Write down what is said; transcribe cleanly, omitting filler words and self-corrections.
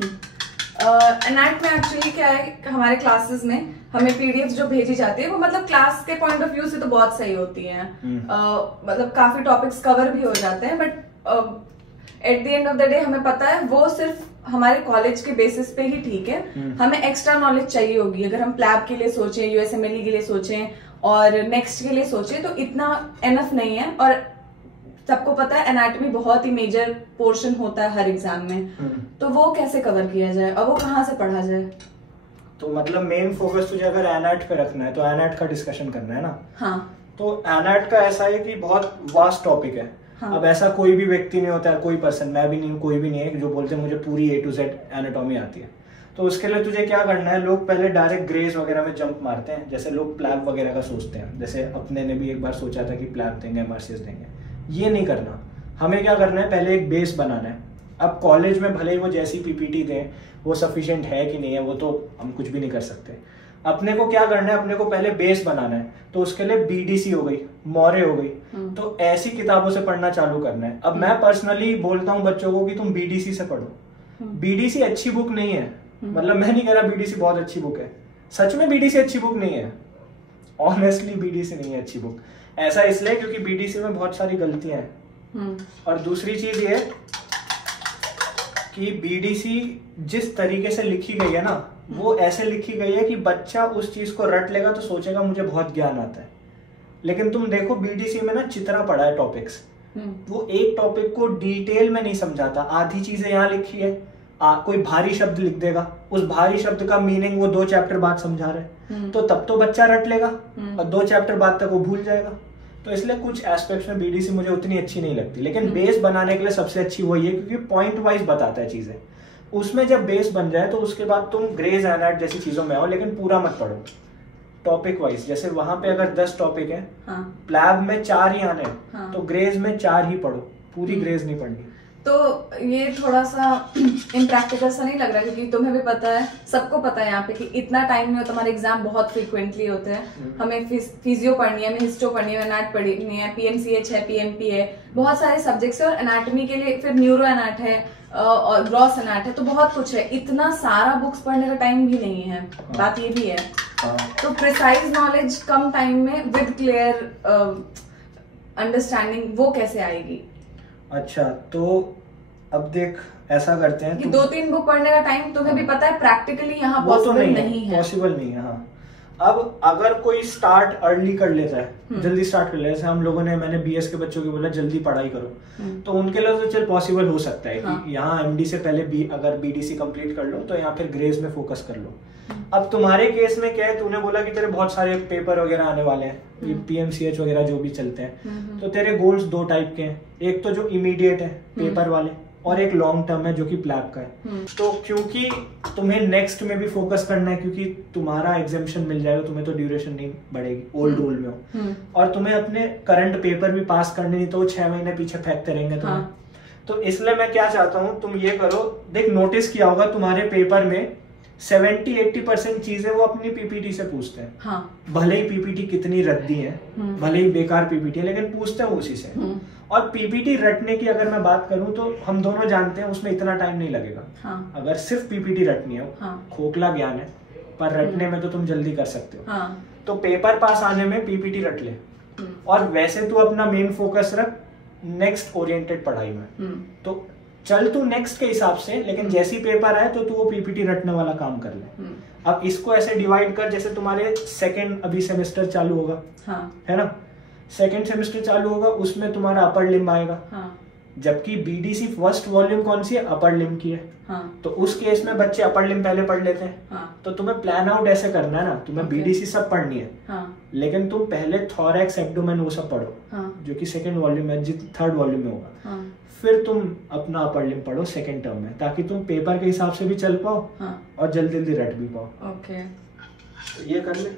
एनएट में एक्चुअली क्या है, हमारे क्लासेस में हमें पीडीएफ जो भेजी जाती है वो मतलब क्लास के पॉइंट ऑफ व्यू से तो बहुत सही होती है। मतलब काफी टॉपिक्स कवर भी हो जाते हैं, but at the end of the day हमें पता है वो सिर्फ हमारे कॉलेज के बेसिस पे ही ठीक है। हमें एक्स्ट्रा नॉलेज चाहिए होगी अगर हम प्लैब के लिए सोचें, यूएसएमएलई के लिए सोचें और नेक्स्ट के लिए सोचें, तो इतना एनफ नहीं है। और सबको पता है एनाटॉमी बहुत ही मेजर पोर्शन होता है हर एग्जाम में, तो वो कैसे कवर किया जाए और वो कहाँ से पढ़ा जाए? तो मतलब मेन फोकस तुझे अगर एनएट पे रखना है तो एनएट का डिस्कशन करना है ना। हाँ। तो एनएट का ऐसा है कि बहुत वास्ट टॉपिक है। हाँ। अब ऐसा कोई भी व्यक्ति नहीं होता है, कोई पर्सन, मैं भी नहीं हूँ, कोई भी नहीं है जो बोलते मुझे पूरी A to Z एनाटॉमी आती है। तो उसके लिए तुझे क्या करना है, लोग पहले डायरेक्ट ग्रेज वगैरह में जंप मारते हैं, जैसे लोग प्लैब वगैरह का सोचते हैं। जैसे अपने ने भी एक बार सोचा था कि प्लैब देंगे, MRCS देंगे, ये नहीं करना। हमें क्या करना है, पहले एक बेस बनाना है। अब कॉलेज में भले ही वो जैसी PPT दें, वो सफिशिएंट है कि नहीं है वो तो हम कुछ भी नहीं कर सकते। अपने को क्या करना है, अपने को पहले बेस बनाना है। तो उसके लिए BDC हो गई, मौर्य हो गई, तो ऐसी किताबों से पढ़ना चालू करना है। अब मैं पर्सनली बोलता हूँ बच्चों को कि तुम BDC से पढ़ो। BDC अच्छी बुक नहीं है, मतलब मैं नहीं कह रहा BDC बहुत अच्छी बुक है, सच में BDC अच्छी बुक नहीं है। ऑनेस्टली BDC नहीं है अच्छी बुक। ऐसा इसलिए क्योंकि BDC में बहुत सारी गलतियां हैं। और दूसरी चीज ये कि BDC जिस तरीके से लिखी गई है ना, वो ऐसे लिखी गई है कि बच्चा उस चीज को रट लेगा तो सोचेगा मुझे बहुत ज्ञान आता है। लेकिन तुम देखो BDC में ना चित्रा पड़ा है टॉपिक्स, वो एक टॉपिक को डिटेल में नहीं समझाता। आधी चीजें यहाँ लिखी है, कोई भारी शब्द लिख देगा, उस भारी शब्द का मीनिंग वो 2 चैप्टर बाद समझा रहे, तो तब तो बच्चा रट लेगा और 2 चैप्टर बाद तक वो भूल जाएगा। तो इसलिए कुछ एस्पेक्ट्स में BDC मुझे उतनी अच्छी नहीं लगती। लेकिन बेस बनाने के लिए सबसे अच्छी वही है क्योंकि पॉइंट वाइज बताता है चीजें। उसमें जब बेस बन जाए तो उसके बाद तुम ग्रेज एनाट जैसी चीजों में आओ, लेकिन पूरा मत पढ़ो, टॉपिक वाइज। जैसे वहां पे अगर 10 टॉपिक है, प्लैब में 4 ही आने, तो ग्रेज में 4 ही पढ़ो, पूरी ग्रेज नहीं पढ़नी। तो ये थोड़ा सा इम्प्रैक्टिकल सा नहीं लग रहा? क्योंकि तुम्हें भी पता है, सबको पता है यहाँ पे कि इतना टाइम नहीं होता, हमारे एग्जाम बहुत फ्रीक्वेंटली होते हैं। हमें फिजियो पढ़नी है, हमें हिस्टो पढ़नी है, एनाट पढ़नी है, PMCH है, PMP है, बहुत सारे सब्जेक्ट्स है। और एनाटॉमी के लिए फिर न्यूरो एनाट है और ग्रॉस एनाट है, तो बहुत कुछ है। इतना सारा बुक्स पढ़ने का टाइम भी नहीं है, बात ये भी है। तो प्रिसाइज नॉलेज कम टाइम में विद क्लियर अंडरस्टैंडिंग वो कैसे आएगी? अच्छा, तो अब देख ऐसा करते हैं कि 2-3 बुक पढ़ने का टाइम तुम्हें भी पता है प्रैक्टिकली यहाँ पॉसिबल नहीं है। पॉसिबल नहीं है। हाँ, अब अगर कोई स्टार्ट अर्ली कर लेता है, जल्दी स्टार्ट कर लेता है, जैसे हम लोगों ने, मैंने BS के बच्चों को बोला जल्दी पढ़ाई करो, तो उनके लिए तो चल पॉसिबल हो सकता है कि यहाँ MD से पहले अगर BDC कंप्लीट कर लो तो यहाँ फिर ग्रेज में फोकस कर लो। अब तुम्हारे केस में क्या है, तूने बोला कि तेरे बहुत सारे पेपर वगैरह आने वाले हैं, PMCH वगैरह जो भी चलते हैं, तो तेरे गोल्स 2 टाइप के हैं। एक तो जो इमीडिएट है पेपर वाले, और एक लॉन्ग टर्म है जो कि प्लैब का है। तो क्योंकि तुम्हें नेक्स्ट में भी फोकस करना है, क्योंकि तुम्हारा एग्जामिशन मिल जाएगा, तुम्हें तो ड्यूरेशन नहीं बढ़ेगी, ओल्ड रूल में हो, और तुम्हें अपने करंट पेपर भी पास करने नहीं, तो वो 6 महीने पीछे फेंकते रहेंगे तुम्हें। तो इसलिए मैं क्या चाहता हूँ, तुम ये करो, देख नोटिस किया होगा तुम्हारे पेपर में 70-80% चीजें वो अपनी PPT से पूछते हैं। हाँ। भले ही PPT कितनी रद्दी है, भले ही बेकार PPT है, लेकिन पूछते हैं उसी से। और PPT रटने की अगर मैं बात करूं तो हम दोनों जानते हैं उसमें इतना टाइम नहीं लगेगा। हाँ। अगर सिर्फ PPT रटनी है, खोखला ज्ञान है, पर रटने में तो तुम जल्दी कर सकते हो। हाँ। तो पेपर पास आने में PPT रट ले, और वैसे तू अपना मेन फोकस रख नेक्स्ट ओरिएंटेड पढ़ाई में। तो चल तू नेक्स्ट के हिसाब से, लेकिन जैसी पेपर आए तो तू वो PPT रटने वाला काम कर ले। अब इसको ऐसे डिवाइड कर, जैसे तुम्हारे सेकंड अभी सेमेस्टर चालू होगा, है ना, सेकंड सेमेस्टर चालू होगा, उसमें तुम्हारा अपर लिम्ब आएगा। जबकि BDC फर्स्ट वॉल्यूम कौन सी है, अपर लिम्ब की है। तो उस केस में बच्चे अपर लिम्ब पहले पढ़ लेते हैं। तो तुम्हें प्लान आउट ऐसे करना है ना, तुम्हें BDC सब पढ़नी है, लेकिन तुम पहले थोरैक्स, एब्डोमेन वो सब पढ़ो, जो कि सेकंड वॉल्यूम है, 3rd वॉल्यूम में होगा। फिर तुम अपना अपर लिम्ब पढ़ो सेकंड टर्म में, ताकि तुम पेपर के हिसाब से भी चल पाओ और जल्दी जल्दी रट भी पाओ। ओके, तो ये कर ले।